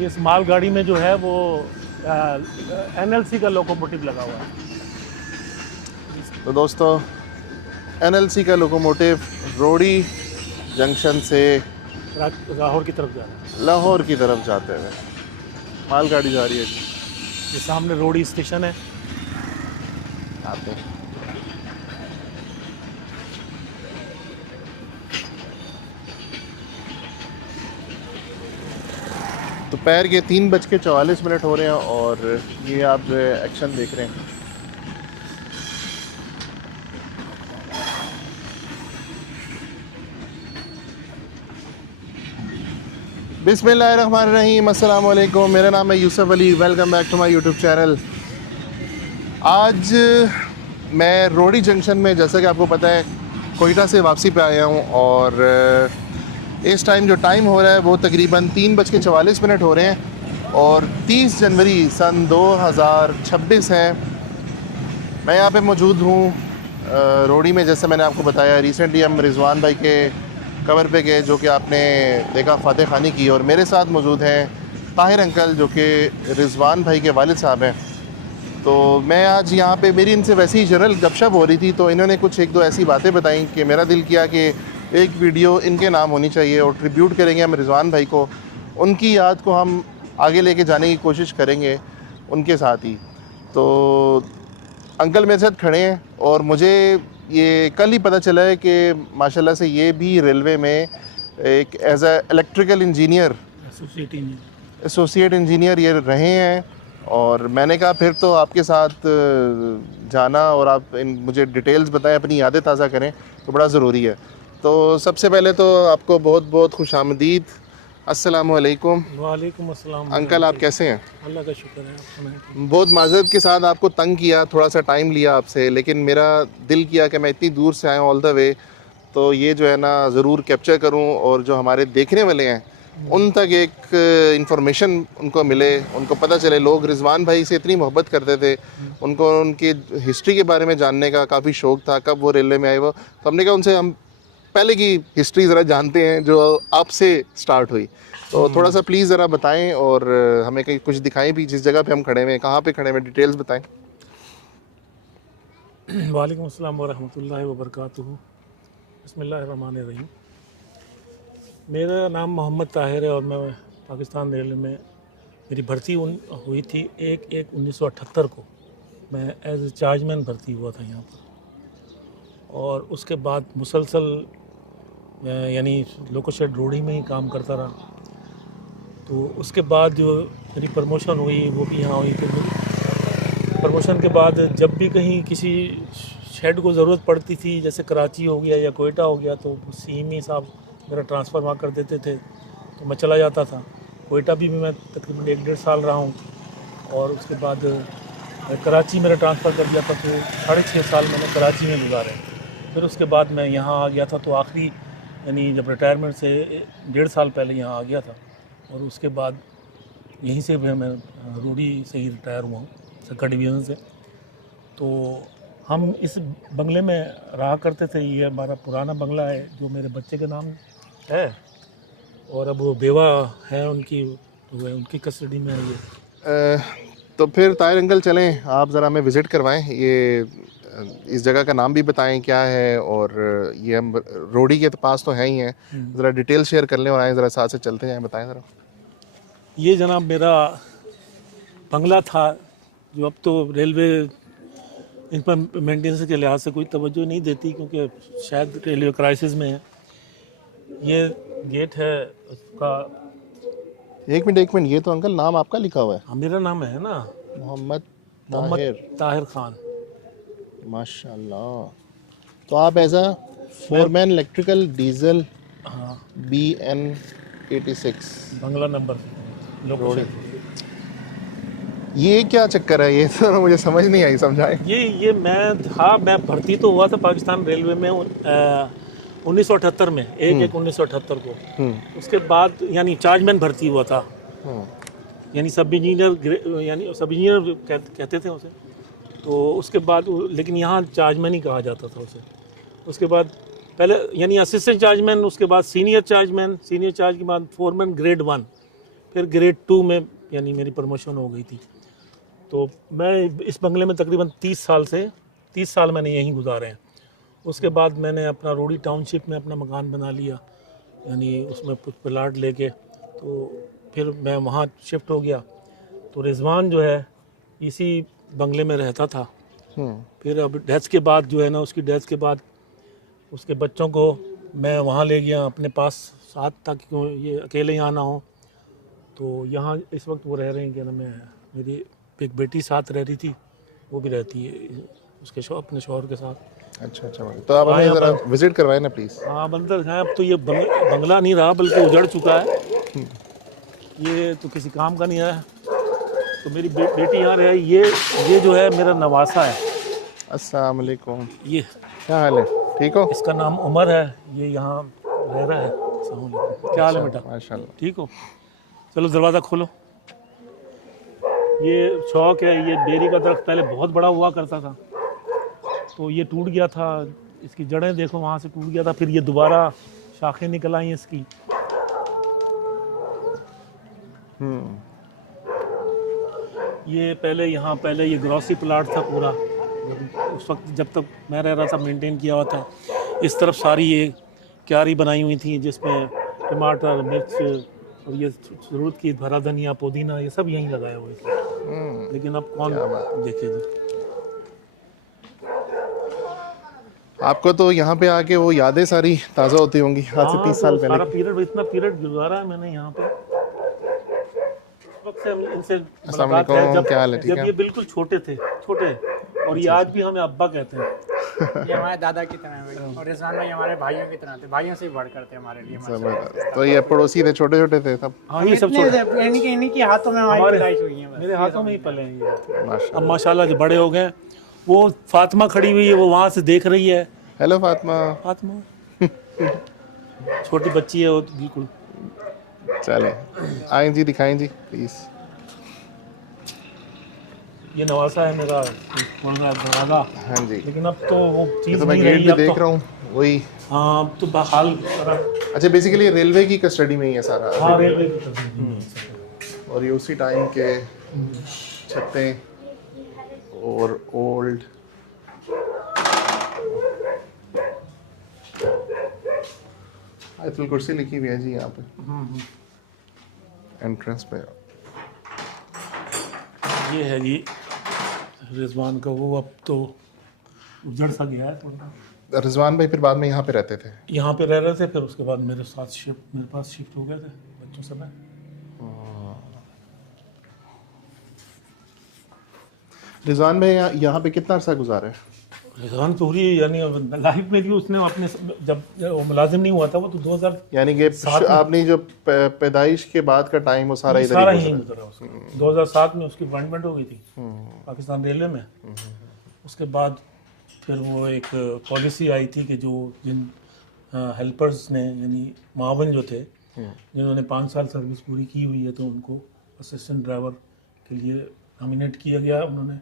ये इस मालगाड़ी में जो है वो NLC का लोकोमोटिव लगा हुआ है। तो दोस्तों NLC का लोकोमोटिव रोड़ी जंक्शन से लाहौर की तरफ जा रहा है। लाहौर की तरफ जाते हुए मालगाड़ी जा रही है। ये सामने रोड़ी स्टेशन है। आते हैं। दोपहर के 3:44 हो रहे हैं और ये आप एक्शन देख रहे हैं। बिस्मिल्लाहिर्रहमानिर्रहीम, अस्सलाम वालेकुम। मेरा नाम है Yusuf Ali. Welcome back to my YouTube channel. आज मैं रोड़ी जंक्शन में, जैसा कि आपको पता है, कोयटा से वापसी पे आया हूँ और इस टाइम जो टाइम हो रहा है वो तकरीबन 3:44 हो रहे हैं और 30 जनवरी सन 2026 है। मैं यहाँ पे मौजूद हूँ रोड़ी में। जैसे मैंने आपको बताया, रिसेंटली हम रिजवान भाई के कवर पे गए, जो कि आपने देखा फातह खानी की, और मेरे साथ मौजूद हैं ताहिर अंकल, जो कि रिजवान भाई के वालिद साहब हैं। तो मैं आज यहाँ पे, मेरी इनसे वैसे ही जनरल गपशप हो रही थी, तो इन्होंने कुछ एक दो ऐसी बातें बताई कि मेरा दिल किया कि एक वीडियो इनके नाम होनी चाहिए और ट्रिब्यूट करेंगे हम रिजवान भाई को। उनकी याद को हम आगे लेके जाने की कोशिश करेंगे उनके साथ ही। तो अंकल मेरे साथ खड़े हैं और मुझे ये कल ही पता चला है कि माशाल्लाह से ये भी रेलवे में एक as a electrical engineer, associate engineer ये रहे हैं। और मैंने कहा फिर तो आपके साथ जाना और आप मुझे डिटेल्स बताएं, अपनी यादें ताज़ा करें, तो बड़ा ज़रूरी है। तो सबसे पहले तो आपको बहुत बहुत खुशामदीद। अस्सलाम वालेकुम। वालेकुम अस्सलाम। अंकल आप कैसे हैं? अल्लाह का शुक्र है। आप सुनाएं। बहुत माजरत के साथ आपको तंग किया, थोड़ा सा टाइम लिया आपसे, लेकिन मेरा दिल किया कि मैं इतनी दूर से आया हूँ ऑल द वे, तो ये जो है ना ज़रूर कैप्चर करूँ और जो हमारे देखने वाले हैं उन तक एक इंफॉर्मेशन उनको मिले, उनको पता चले। लोग रिजवान भाई से इतनी मोहब्बत करते थे, उनको उनकी हिस्ट्री के बारे में जानने का काफ़ी शौक़ था, कब वो रेलवे में आए वो। तो हमने कहा उनसे हम पहले की हिस्ट्री ज़रा जानते हैं जो आपसे स्टार्ट हुई। तो थोड़ा सा प्लीज़ ज़रा बताएं और हमें कहीं कुछ दिखाएं भी, जिस जगह पे हम खड़े हुए हैं, कहाँ पे खड़े हुए हैं, डिटेल्स बताएं। वालेकुम अस्सलाम व रहमतुल्लाहि व बरकातुहू। बिस्मिल्लाहिर्रहमानिर्रहीम। मेरा नाम मोहम्मद ताहिर है और मैं पाकिस्तान रेलवे में, मेरी भर्ती हुई थी 1/1/1978 को। मैं एज ए चार्जमैन भर्ती हुआ था यहाँ पर, और उसके बाद मुसलसल यानी लोको शेड रोड़ी में ही काम करता रहा। तो उसके बाद जो मेरी प्रमोशन हुई वो भी यहाँ हुई। फिर प्रमोशन के बाद जब भी कहीं किसी शेड को ज़रूरत पड़ती थी, जैसे कराची हो गया या कोयटा हो गया, तो CME साहब मेरा ट्रांसफ़र वहाँ कर देते थे, तो मैं चला जाता था। कोयटा भी मैं तकरीबन 1-1.5 साल रहा हूँ और उसके बाद कराची मेरा ट्रांसफ़र कर दिया था, तो 6.5 साल मैंने कराची में गुजारे। फिर उसके बाद मैं यहाँ आ गया था, तो आखिरी यानी जब रिटायरमेंट से 1.5 साल पहले यहाँ आ गया था, और उसके बाद यहीं से मैं रोड़ी से ही रिटायर हुआ हूँ, सेकंड डिवीज़न से। तो हम इस बंगले में रहा करते थे। ये हमारा पुराना बंगला है जो मेरे बच्चे के नाम है, और अब वो बेवा है उनकी, तो उनकी कस्टडी में है ये। तो फिर ताहिर अंकल चलें, आप ज़रा हमें विज़िट करवाएं, ये इस जगह का नाम भी बताएं क्या है, और ये हम रोड़ी के पास तो हैं ही हैं, ज़रा डिटेल शेयर कर लें और आए ज़रा साथ से चलते जाएं। बताएं ज़रा। ये जनाब मेरा बंगला था, जो अब तो रेलवे इन पर मेंटेनेंस के लिहाज से कोई तवज्जो नहीं देती, क्योंकि शायद रेलवे क्राइसिस में है। ये गेट है उसका। एक मिनट, ये तो अंकल नाम आपका लिखा हुआ है। हाँ, मेरा नाम है ना, मोहम्मद ताहिर खान। माशाल्लाह। तो आप as a foreman electrical diesel, हाँ, BN 86 बंगला नंबर रोड़ी। ये क्या चक्कर है, ये तो मुझे समझ नहीं आई, समझाएं। ये मैं भर्ती तो हुआ था पाकिस्तान रेलवे में 1978 में, 1/1/1978 को। उसके बाद यानी चार्जमैन भर्ती हुआ था, यानी सब इंजीनियर, यानी सब इंजीनियर कहते थे उसे। तो उसके बाद, लेकिन यहाँ चार्जमैन ही कहा जाता था उसे। उसके बाद पहले यानी असिस्टेंट चार्जमैन, उसके बाद सीनियर चार्जमैन, सीनियर चार्ज के बाद फोरमैन ग्रेड 1, फिर ग्रेड 2 में यानी मेरी प्रमोशन हो गई थी। तो मैं इस बंगले में तकरीबन 30 साल मैंने यहीं गुजारे हैं। उसके बाद मैंने अपना रोडी टाउनशिप में अपना मकान बना लिया, यानी उसमें कुछ प्लाट लेके, तो फिर मैं वहाँ शिफ्ट हो गया। तो रिजवान जो है इसी बंगले में रहता था। फिर अब डेथ के बाद जो है ना, उसकी डेथ के बाद उसके बच्चों को मैं वहाँ ले गया अपने पास साथ, ताकि ये अकेले यहाँ ना हो। तो यहाँ इस वक्त वो रह रहे हैं, क्या नाम है, मेरी एक बेटी साथ रह रही थी, वो भी रहती है उसके अपने शौहर के साथ। अच्छा अच्छा, तो आप हमें ज़रा विजिट करवाएं ना प्लीज़। हाँ बंदर है, अब तो ये बंगला नहीं रहा बल्कि उजड़ चुका है, ये तो किसी काम का नहीं है। तो मेरी बेटी यहाँ रहे। ये जो है मेरा नवासा है। अस्सलाम वालेकुम, ये क्या हाल है, ठीक हो? इसका नाम उमर है, ये यहाँ रह रहा है। अस्सलाम वालेकुम, क्या हाल है बेटा? माशाल्लाह। ठीक हो? चलो दरवाज़ा खोलो। ये शौक है, ये बेरी का दरख्त पहले बहुत बड़ा हुआ करता था, तो ये टूट गया था, इसकी जड़ें देखो वहाँ से टूट गया था, फिर ये दोबारा शाखें निकल आई इसकी। ये पहले ये ग्रॉसरी प्लाट था पूरा, उस वक्त जब तक मैं रह रहा था मेंटेन किया हुआ था। इस तरफ सारी ये क्यारी बनाई हुई थी जिसमें टमाटर, मिर्च और ये ज़रूरत की हरा धनिया, पुदीना, ये सब यहीं लगाया हुआ है। लेकिन अब कौन देखे जी। आपको तो यहाँ पे आके वो यादें सारी ताज़ा होती होंगी आज से 30 साल पहले। सारा पीरियड, इतना पीरियड गुजारा है मैंने यहाँ पे। वक्त से हम इनसे मुलाकात है जब ये बिल्कुल छोटे थे, और ये आज भी हमें अब्बा कहते हैं। ये हमारे दादा की तरह है और रिजवान भाई हमारे भाइयों की तरह थे, भाइयों से भी बढ़कर थे हमारे लिए। जबरदस्त। तो ये पड़ोसी थे, छोटे छोटे थे सब? हाँ, ये सब छोटे, इन्हीं के हाथों में हमारी पढ़ाई हुई है, मेरे हाथों में ही पले हैं ये। अब माशाल्लाह जो बड़े हो गए। वो फातिमा खड़ी हुई है, वो वहाँ से देख रही है। हेलो फातिमा। छोटी बच्ची है वो तो बिल्कुल। चले आए जी, दिखाएं जी प्लीज। ये नवासा है मेरा दरवाजा। हाँ जी। लेकिन अब तो वो चीज़ तो मैं नहीं गेट रही, भी अब देख तो, रहा हूँ वही। हाँ अब तो बहाल। अच्छा, बेसिकली रेलवे की कस्टडी में ही है सारा। हाँ रेलवे की कस्टडी। और ये उसी टाइम के छतें और ओल्ड। आयतुल कुर्सी लिखी हुई है जी यहाँ पे एंट्रेंस पे। ये है जी रिजवान का वो, अब तो उजड़ सा गया है थोड़ा। रिजवान भाई फिर बाद में यहाँ पे रहते थे? यहाँ पे रह रहे थे, फिर उसके बाद मेरे पास शिफ्ट हो गए थे बच्चों से मैं। रिजवान भाई यहाँ पे कितना अर्सा गुजारा है? रिजवान पूरी यानी लाइफ में भी उसने अपने, जब वो मुलाजिम नहीं हुआ था वो तो 2000, यानी कि आपने जो पैदाइश के बाद का टाइम वो सारा इधर ही गुजरा उसका। 2007 में उसकी अपॉइंटमेंट हो गई थी पाकिस्तान रेलवे में। उसके बाद फिर वो एक पॉलिसी आई थी कि जो जिन हेल्पर्स ने, यानी मावन जो थे, जिन्होंने 5 साल सर्विस पूरी की हुई है, तो उनको असिस्टेंट ड्राइवर के लिए नॉमिनेट किया गया। उन्होंने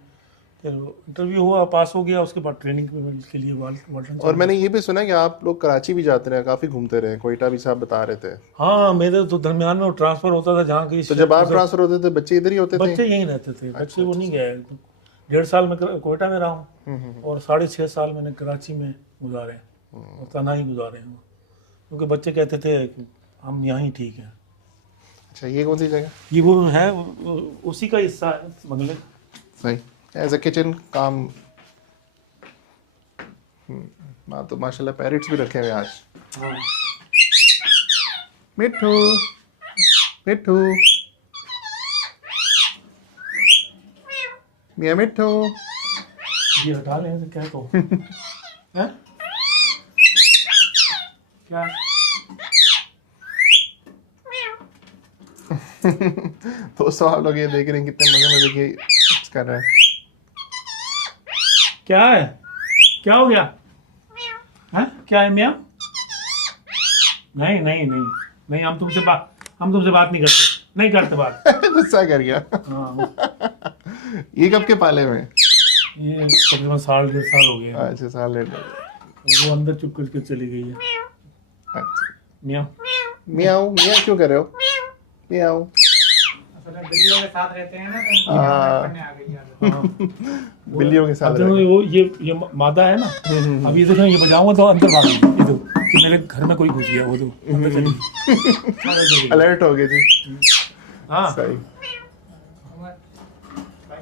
फिर इंटरव्यू हुआ, पास हो गया, उसके बाद ट्रेनिंग के लिए वाल्टन। और मैंने ये भी सुना कि आप लोग कराची भी जाते रहे, काफ़ी घूमते रहे, कोयटा भी साहब बता रहे थे। हाँ, मेरे तो दरमियान में ट्रांसफ़र होता था जहाँ की। तो जब आप ट्रांसफ़र होते थे बच्चे इधर ही होते थे? बच्चे यहीं रहते थे, बच्चे वो नहीं गए। 1.5 साल में कोयटा में रहा हूँ और 6.5 साल मैंने कराची में गुजारे और तना ही गुजारे हैं, क्योंकि बच्चे कहते थे कि हम यहाँ ही ठीक हैं। अच्छा, ये कौन सी जगह? ये वो है, उसी का हिस्सा है बंगले। सही, एज अ किचन काम। माँ तो माशाल्लाह पैरेट्स भी रखे हुए आज। मिट्ठू मिट्ठू मियाँ मिट्ठू। ये हटा लें तो क्या तो हैं? क्या दोस्तों आप लोग ये देख रहे हैं कितने मजे मजे की कर रहे हैं। क्या है, क्या हो गया है? क्या है मियाँ? नहीं नहीं नहीं नहीं, हम तुमसे बात नहीं करते बात। गुस्सा कर गया। हाँ। ये कब के पाले में? ये तकरीबन 1.5 साल हो गए। अच्छा, साल डेढ़। वो अंदर चुप करके चली गई है। अच्छा, मियाँ मियाँ मियाँ क्यों कर रहे हो? मियाँ बिल्लियों के साथ रहते हैं ना तो हाँ। करने आ गई याद। बिल्लियों के अब साथ देखो वो ये मादा है ना, अब ये देखो ये बजाऊंगा तो अंदर भाग गई, ये देखो कि मेरे घर में कोई घुस गया, वो तो अंदर चली गई। अलर्ट हो गए जी। हाँ सही,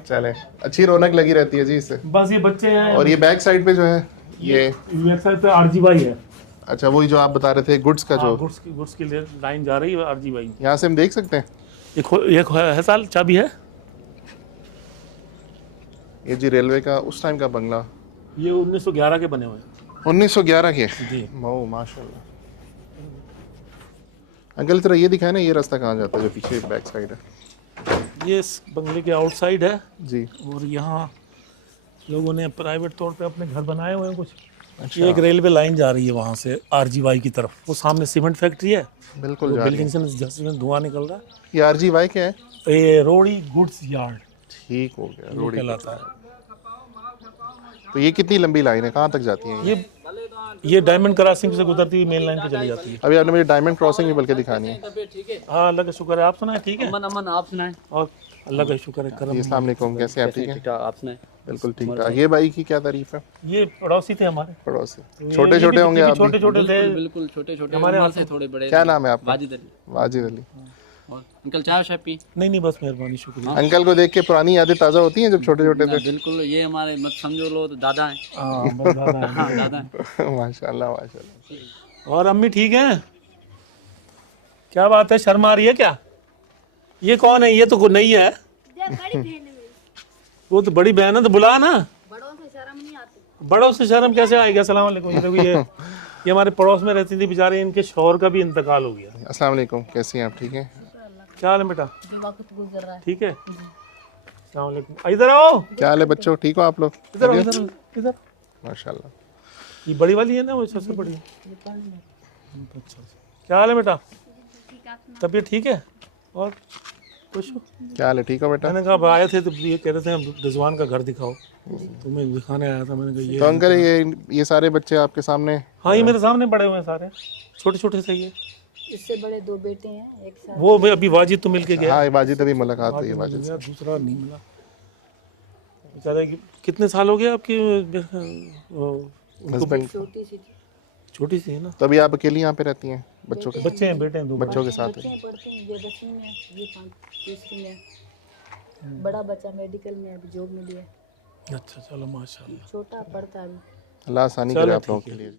चले, अच्छी रौनक लगी रहती है जी इससे। बस ये बच्चे हैं। और ये बैक साइड पे जो है ये बैक साइड पे RG है। अच्छा वही जो आप बता रहे थे गुड्स का जो गुड्स की लाइन जा रही है RG। यहाँ से हम देख सकते हैं। एक है साल चाबी है। ये जी रेलवे का उस टाइम का बंगला, ये 1911 के बने हुए हैं 1911 के। जी। ओ माशाल्लाह। अंकल तरह ये दिखाए ना, ये रास्ता कहाँ जाता है जो पीछे बैक साइड है? ये इस बंगले के आउटसाइड है, जी। और यहाँ लोगों ने प्राइवेट तौर पे अपने घर बनाए हुए हैं कुछ। अच्छा। ये एक रेलवे लाइन जा रही है वहाँ से RG की तरफ, वो सामने सीमेंट फैक्ट्री है, बिल्कुल जा रही है। बिल्डिंग से धुआं निकल रहा ये RGY क्या है? है। ये रोड़ी गुड्स यार्ड ठीक हो गया, रोडी। कहलाता है। तो ये कितनी लंबी लाइन है, कहाँ तक जाती है ये? ये डायमंड क्रॉसिंग से गुजरती हुई मेन लाइन पे चली जाती है। अभी आपने मुझे डायमंड क्रॉसिंग भी बल्कि दिखानी है। हाँ अल्लाह का शुक्र है, आप सुनाए ठीक है? अमन अमन आप सुनाएं। और अल्लाह का शुक्र है, करम। अस्सलाम वालेकुम, कैसे हैं आप? ठीक है, ठीक आप सुनाएं। बिल्कुल ठीक ठाक। ये भाई की क्या तारीफ है? ये पड़ोसी थे हमारे, पड़ोसी ये छोटे छोटे भी- होंगे ये भी आप भी? छोटे छोटे थे। बिल्कुल छोटे छोटे हमारे उम्र हाथ से थोड़े बड़े। क्या नाम है आपका? वाजिद अली। वाजिद अली। और अंकल चाय शाय पी? नहीं नहीं बस मेहरबानी, शुक्रिया। अंकल को देख के पुरानी यादें ताज़ा होती हैं जब छोटे छोटे थे? बिल्कुल, ये हमारे मत समझो लो तो दादा हैं। हाँ बस ज़्यादा है। हाँ दादा हैं। माशाल्लाह माशाल्लाह। और अम्मी ठीक हैं? क्या बात है, शर्म आ रही है क्या? ये कौन है? ये तो नहीं है। बड़ी बहन है मेरी। वो तो बड़ी बहन है, तो बुला ना। बड़ों से शर्म नहीं आती। बड़ों से शर्म कैसे आएगी? अस्सलाम वालेकुम। ये देखो ये हमारे पड़ोस में रहती थी बेचारे, इनके शौहर का भी इंतकाल हो गया। अस्सलाम वालेकुम, कैसी हैं आप? ठीक है, क्या हाल है बेटा? वक्त गुजर रहा है। ठीक है, अस्सलाम वालेकुम। इधर आओ, क्या हाल है बच्चों, ठीक हो आप लोग? इधर आओ, इधर आओ, इधर। माशाल्लाह। ये बड़ी वाली है ना, वो सबसे बड़ी। अच्छा, क्या हाल है बेटा? तबीयत ठीक है? और खुश हो? क्या हाल है, ठीक हो बेटा? मैंने कहा अब आए थे तो ये कह रहे थे हम रिजवान का घर दिखाओ, तुम्हें दिखाने आया था। मैंने कहा ये तो अंकल ये सारे बच्चे आपके सामने? हाँ ये मेरे सामने बड़े हुए हैं सारे, छोटे छोटे से ये। इससे बड़े दो बेटे हैं, एक साथ। वो भी अभी वाजिद तो मिलके गया, हाँ ये वाजिद अभी मुलाकात हुई है वाजिद से। दूसरा नहीं मिला बेचारा। कितने साल हो गए आपकी हस्बैंड? छोटी सी थी। छोटी सी है ना? तो अभी आप अकेली यहाँ पे रहती हैं बच्चों के? बच्चे हैं, बेटे हैं, दो बच्चों के साथ बच्चे है। पढ़ते हैं, ये 10वीं में है, ये 3री में। बड़ा बच्चा मेडिकल में अभी जॉब मिली है। अच्छा चलो माशाल्लाह। छोटा पढ़ता है अभी। अल्लाह आसानी चलो करे आप ठीक लोगों है। के लिए।